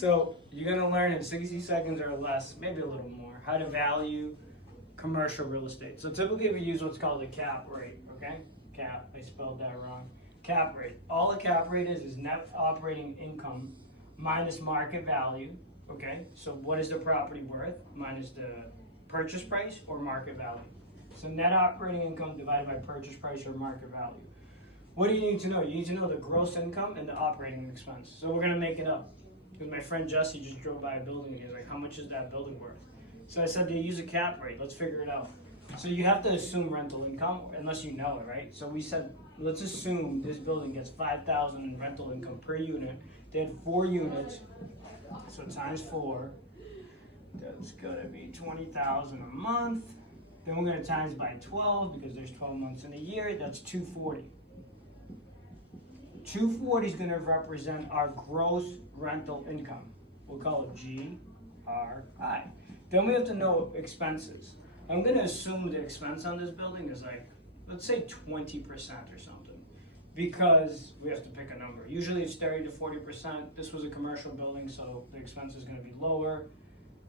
So you're gonna learn in 60 seconds or less, maybe a little more, how to value commercial real estate. So typically we use what's called a cap rate, okay? Cap, I spelled that wrong. Cap rate. All a cap rate is net operating income minus market value, okay? So what is the property worth minus the purchase price or market value? So net operating income divided by purchase price or market value. What do you need to know? You need to know the gross income and the operating expense. So we're gonna make it up. Because my friend Jesse just drove by a building and he was like, how much is that building worth? So I said, they use a cap rate. Let's figure it out. So you have to assume rental income unless you know it, right? So we said, let's assume this building gets $5,000 in rental income per unit. They had 4 units, so times 4, that's gonna be $20,000 a month. Then we're gonna times by 12 because there's 12 months in a year, that's $240. 240 is going to represent our gross rental income. We'll call it GRI. Then we have to know expenses. I'm going to assume the expense on this building is like, let's say 20% or something, because we have to pick a number. Usually it's 30 to 40%. This was a commercial building, so the expense is going to be lower.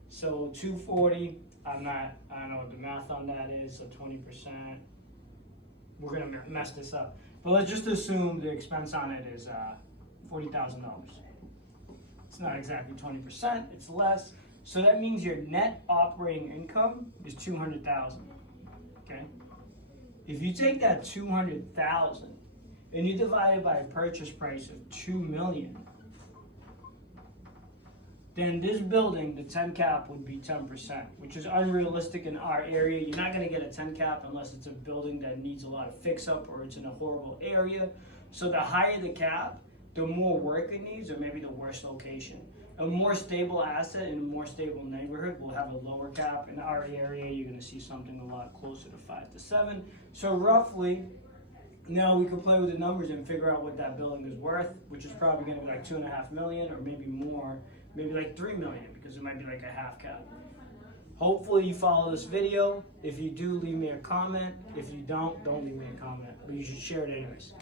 So 240, I don't know what the math on that is, so 20%. We're going to mess this up. But let's just assume the expense on it is $40,000. It's not exactly 20%, it's less. So that means your net operating income is $200,000, okay? If you take that $200,000 and you divide it by a purchase price of $2 million, then this building, the 10 cap would be 10%, which is unrealistic in our area. You're not gonna get a 10 cap unless it's a building that needs a lot of fix up or it's in a horrible area. So the higher the cap, the more work it needs, or maybe the worse location. A more stable asset in a more stable neighborhood will have a lower cap. In our area, you're gonna see something a lot closer to 5 to 7. So roughly, now we can play with the numbers and figure out what that building is worth, which is probably gonna be like $2.5 million or maybe more. Maybe like $3 million, because it might be like a half cap. Hopefully you follow this video. If you do, leave me a comment. If you don't leave me a comment, but you should share it anyways.